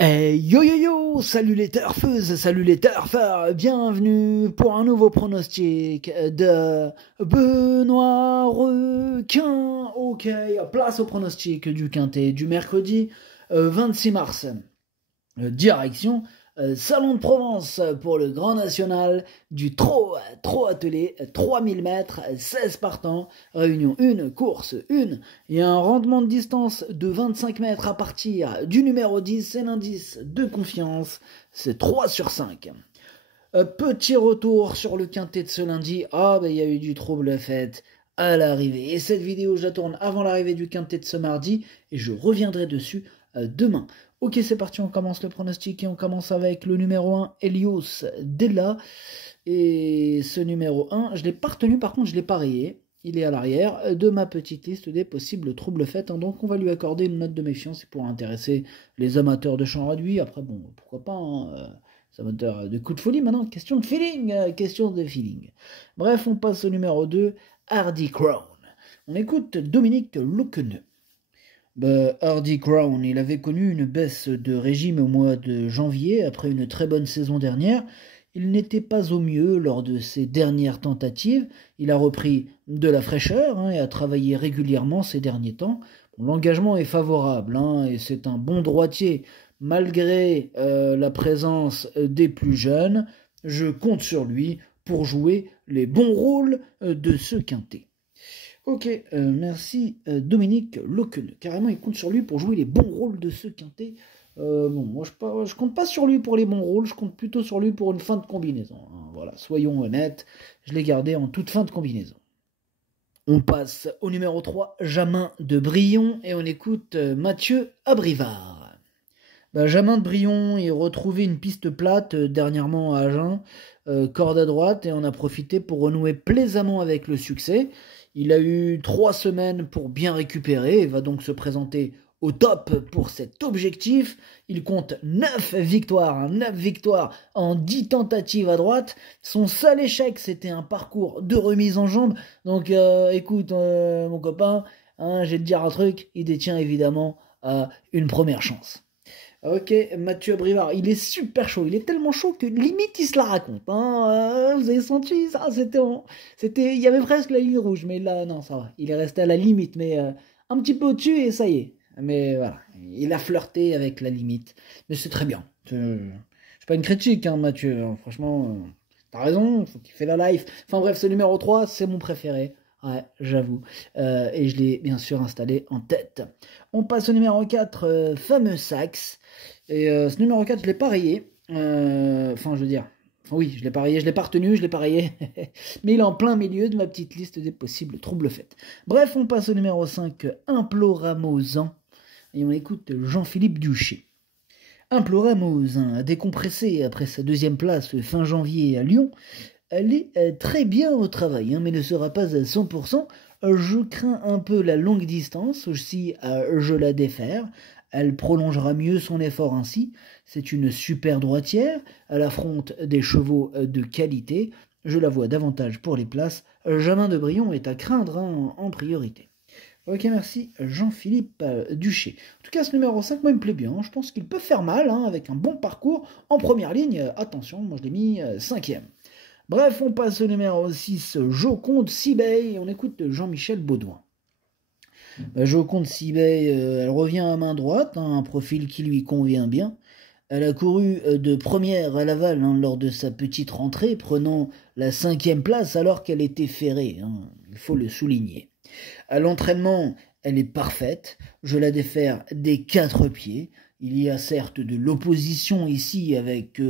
Hey yo yo yo, salut les turfeuses, salut les turfeurs, bienvenue pour un nouveau pronostic de Benoît Requin. Ok, place au pronostic du quintet du mercredi 26 mars. Direction Salon de Provence pour le Grand National du trot attelé, 3000 mètres, 16 partants, réunion 1, course 1, et un rendement de distance de 25 mètres à partir du numéro 10, c'est l'indice de confiance, c'est 3 sur 5. Petit retour sur le quintet de ce lundi, il y a eu du trouble fait à l'arrivée, et cette vidéo je la tourne avant l'arrivée du quintet de ce mardi, et je reviendrai dessus demain. Ok, c'est parti, on commence le pronostic et on commence avec le numéro 1, Helios Della. Et ce numéro 1, je ne l'ai pas retenu, par contre je l'ai parié. Il est à l'arrière de ma petite liste des possibles troubles faits. Donc on va lui accorder une note de méfiance pour intéresser les amateurs de champ réduit. Après, bon, pourquoi pas, les amateurs de coups de folie maintenant. Question de feeling. Bref, on passe au numéro 2, Hardy Crown. On écoute Dominique Lecqueneux. Hardy Crown, il avait connu une baisse de régime au mois de janvier après une très bonne saison dernière. Il n'était pas au mieux lors de ses dernières tentatives. Il a repris de la fraîcheur et a travaillé régulièrement ces derniers temps. L'engagement est favorable et c'est un bon droitier. Malgré la présence des plus jeunes, je compte sur lui pour jouer les bons rôles de ce quintet. Ok, merci Dominique Lecqueneux. Carrément, il compte sur lui pour jouer les bons rôles de ce quintet. Moi je compte pas sur lui pour les bons rôles, je compte plutôt sur lui pour une fin de combinaison. Voilà, soyons honnêtes, je l'ai gardé en toute fin de combinaison. On passe au numéro 3, Jamin de Brion, et on écoute Mathieu Abrivard. Jamin de Brion, il retrouvait une piste plate dernièrement à Agen, corde à droite, et on a profité pour renouer plaisamment avec le succès. Il a eu 3 semaines pour bien récupérer et va donc se présenter au top pour cet objectif. Il compte 9 victoires en 10 tentatives à droite. Son seul échec, c'était un parcours de remise en jambe. Donc écoute, mon copain, je vais te dire un truc, il détient évidemment une première chance. Ok, Mathieu Abrivard, il est super chaud, il est tellement chaud que limite il se la raconte. Vous avez senti ça, il y avait presque la ligne rouge, mais là non, ça va, il est resté à la limite, mais un petit peu au-dessus et ça y est. Mais voilà, il a flirté avec la limite, mais c'est très bien. C'est pas une critique, Mathieu, franchement, t'as raison, faut qu'il fait la life. Enfin bref, ce numéro 3, c'est mon préféré. Ouais, j'avoue. Et je l'ai bien sûr installé en tête. On passe au numéro 4, fameux Saxe. Et ce numéro 4, je l'ai parié. Oui, je l'ai parié, je l'ai pas retenu, je l'ai parié. Mais il est en plein milieu de ma petite liste des possibles troubles faits. Bref, on passe au numéro 5, Imploramosan. Et on écoute Jean-Philippe Duché. Imploramosan a décompressé après sa deuxième place fin janvier à Lyon. Elle est très bien au travail, mais ne sera pas à 100%. Je crains un peu la longue distance, si je la défaire. Elle prolongera mieux son effort ainsi. C'est une super droitière. Elle affronte des chevaux de qualité. Je la vois davantage pour les places. Jamin de Brion est à craindre en priorité. Ok, merci Jean-Philippe Duché. En tout cas, ce numéro 5, moi, il me plaît bien. Je pense qu'il peut faire mal avec un bon parcours en première ligne. Attention, moi, je l'ai mis 5e. Bref, on passe au numéro 6, Joconde Sibey, et on écoute Jean-Michel Baudouin. Joconde Sibey, elle revient à main droite, un profil qui lui convient bien. Elle a couru de première à Laval lors de sa petite rentrée, prenant la 5e place alors qu'elle était ferrée, il faut le souligner. À l'entraînement, elle est parfaite, je la défère des 4 pieds. Il y a certes de l'opposition ici avec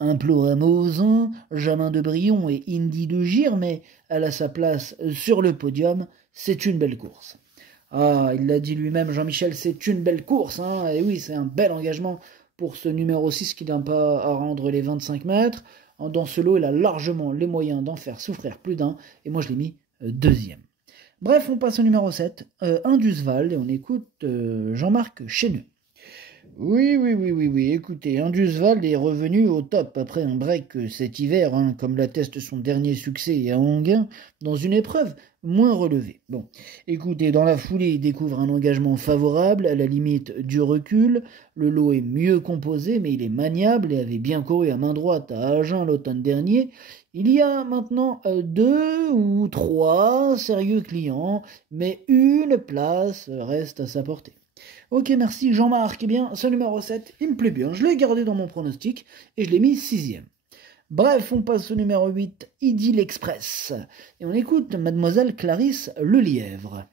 Imploramosan, Jamin de Brion et Indy de Gire, mais elle a sa place sur le podium, c'est une belle course. Il l'a dit lui-même, Jean-Michel, c'est une belle course, et oui, c'est un bel engagement pour ce numéro 6 qui n'a pas à rendre les 25 mètres. Dans ce lot, il a largement les moyens d'en faire souffrir plus d'un, et moi je l'ai mis 2e. Bref, on passe au numéro 7, Indusval, et on écoute Jean-Marc Chesneux. Oui. Écoutez, Indusval est revenu au top après un break cet hiver, hein, comme l'atteste son dernier succès à Anguin, dans une épreuve moins relevée. Bon, écoutez, dans la foulée, il découvre un engagement favorable, à la limite du recul. Le lot est mieux composé, mais il est maniable et avait bien couru à main droite à Agen l'automne dernier. Il y a maintenant 2 ou 3 sérieux clients, mais une place reste à sa portée. Ok, merci Jean-Marc. Eh bien, ce numéro 7, il me plaît bien. Je l'ai gardé dans mon pronostic et je l'ai mis 6e. Bref, on passe au numéro 8, Idylle Express. Et on écoute Mademoiselle Clarisse Lelièvre.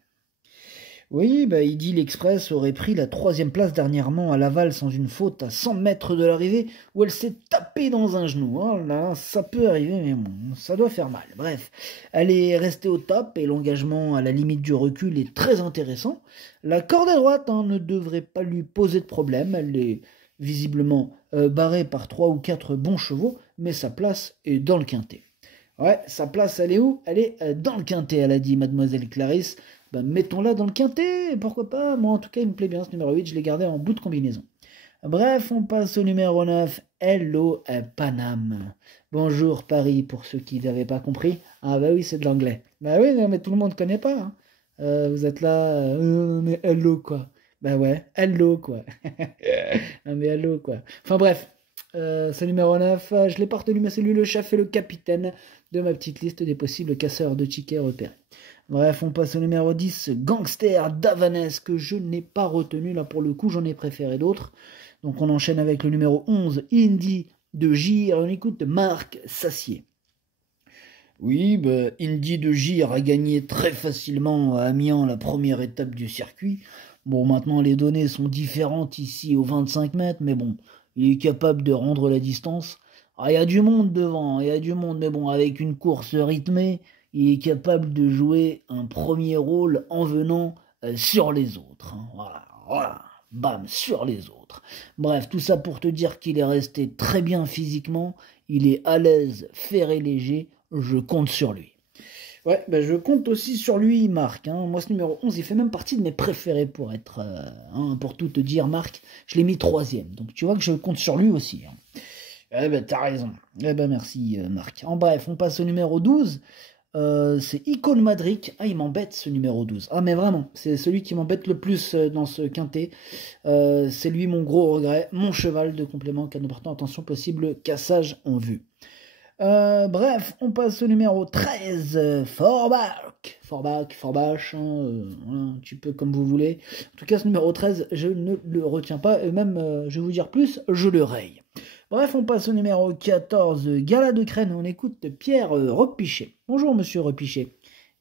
Oui, Idylle Express aurait pris la 3e place dernièrement à Laval sans une faute à 100 mètres de l'arrivée où elle s'est tapée dans un genou. Oh là, ça peut arriver, mais bon, ça doit faire mal. Bref, elle est restée au top et l'engagement à la limite du recul est très intéressant. La corde à droite ne devrait pas lui poser de problème. Elle est visiblement barrée par 3 ou 4 bons chevaux, mais sa place est dans le quintet. Ouais, sa place, elle est où? Elle est dans le quintet, elle a dit Mademoiselle Clarisse. Mettons-la dans le quintet, pourquoi pas. Moi, en tout cas, il me plaît bien ce numéro 8, je l'ai gardé en bout de combinaison. Bref, on passe au numéro 9, Hello Paname. Bonjour Paris, pour ceux qui n'avaient pas compris. Ah oui, c'est de l'anglais. Oui, non, mais tout le monde ne connaît pas. Hein. Vous êtes là, mais hello quoi. Ouais, hello quoi. Non mais hello quoi. Enfin bref, c'est numéro 9, je l'ai pas retenu, mais c'est lui le chef et le capitaine de ma petite liste des possibles casseurs de tickets repérés. Bref, on passe au numéro 10, Gangster d'Avanès, que je n'ai pas retenu, là pour le coup, j'en ai préféré d'autres. Donc on enchaîne avec le numéro 11, Indy de Gire, on écoute Marc Sassier. Oui, Indy de Gire a gagné très facilement à Amiens la première étape du circuit. Bon, maintenant les données sont différentes ici aux 25 mètres, mais bon, il est capable de rendre la distance. Ah, il y a du monde devant, mais bon, avec une course rythmée, il est capable de jouer un premier rôle en venant sur les autres. Hein. Voilà, bam, sur les autres. Bref, tout ça pour te dire qu'il est resté très bien physiquement, il est à l'aise, ferré léger, je compte sur lui. Ouais, je compte aussi sur lui, Marc. Hein. Moi, ce numéro 11, il fait même partie de mes préférés pour être... pour tout te dire, Marc, je l'ai mis 3e. Donc tu vois que je compte sur lui aussi. Hein. T'as raison. Merci, Marc. En bref, on passe au numéro 12. C'est Icône Madric. Ah, il m'embête ce numéro 12. Ah, mais vraiment, c'est celui qui m'embête le plus dans ce quintet. C'est lui mon gros regret, mon cheval de complément, cas d'important, attention possible, cassage en vue. Bref, on passe au numéro 13, Forbach, un petit peu comme vous voulez. En tout cas, ce numéro 13, je ne le retiens pas, et même, je vais vous dire plus, je le raye. Bref, on passe au numéro 14, Gala de Crène, on écoute Pierre Repichet. Bonjour monsieur Repichet.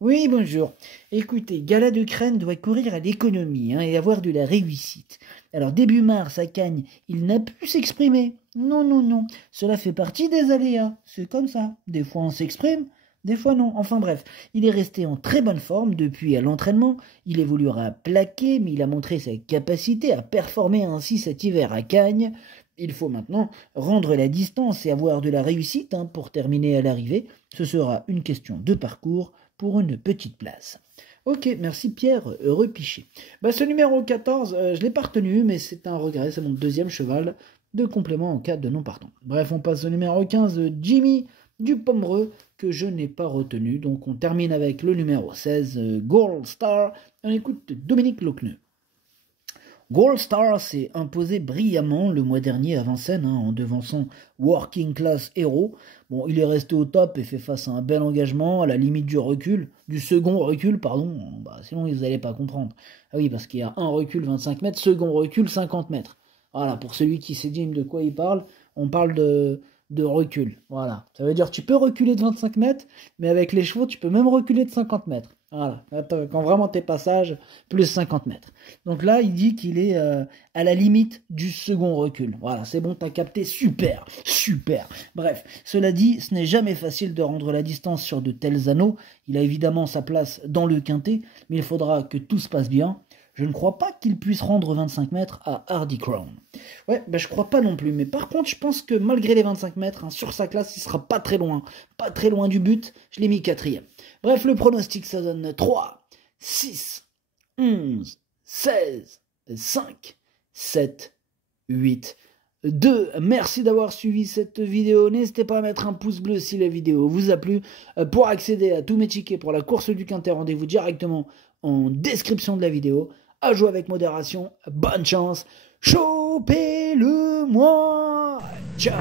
Oui, bonjour. Écoutez, Gala de Crène doit courir à l'économie et avoir de la réussite. Alors, début mars, à Cagnes, il n'a pu s'exprimer. Non. Cela fait partie des aléas. C'est comme ça. Des fois, on s'exprime, des fois, non. Enfin bref, il est resté en très bonne forme depuis à l'entraînement. Il évoluera plaqué, mais il a montré sa capacité à performer ainsi cet hiver à Cagnes. Il faut maintenant rendre la distance et avoir de la réussite pour terminer à l'arrivée. Ce sera une question de parcours pour une petite place. Ok, merci Pierre Repichet. Ce numéro 14, je ne l'ai pas retenu, mais c'est un regret, c'est mon 2e cheval de complément en cas de non partant. Bref, on passe au numéro 15, Jimmy du Pomereux, que je n'ai pas retenu. Donc on termine avec le numéro 16, Gold Star. On écoute Dominique Lochneux. Gold Star s'est imposé brillamment le mois dernier à Vincennes en devançant Working Class Hero. Bon, il est resté au top et fait face à un bel engagement, à la limite du second recul, pardon. Sinon ils n'allaient pas comprendre. Ah oui, parce qu'il y a un recul 25 mètres, second recul 50 mètres. Voilà, pour celui qui s'est dit de quoi il parle, on parle de recul. Voilà, ça veut dire tu peux reculer de 25 mètres, mais avec les chevaux, tu peux même reculer de 50 mètres. Voilà, quand vraiment t'es passage, plus 50 mètres. Donc là, il dit qu'il est à la limite du second recul. Voilà, c'est bon, t'as capté, super. Bref, cela dit, ce n'est jamais facile de rendre la distance sur de tels anneaux. Il a évidemment sa place dans le quintet, mais il faudra que tout se passe bien. Je ne crois pas qu'il puisse rendre 25 mètres à Hardy Crown. Ouais, je crois pas non plus. Mais par contre, je pense que malgré les 25 mètres, sur sa classe, il sera pas très loin. Pas très loin du but. Je l'ai mis 4e. Bref, le pronostic, ça donne 3, 6, 11, 16, 5, 7, 8, 2. Merci d'avoir suivi cette vidéo. N'hésitez pas à mettre un pouce bleu si la vidéo vous a plu. Pour accéder à tous mes tickets pour la course du Quintet, rendez-vous directement en description de la vidéo. À jouer avec modération. Bonne chance. Chopez-le-moi. Ciao.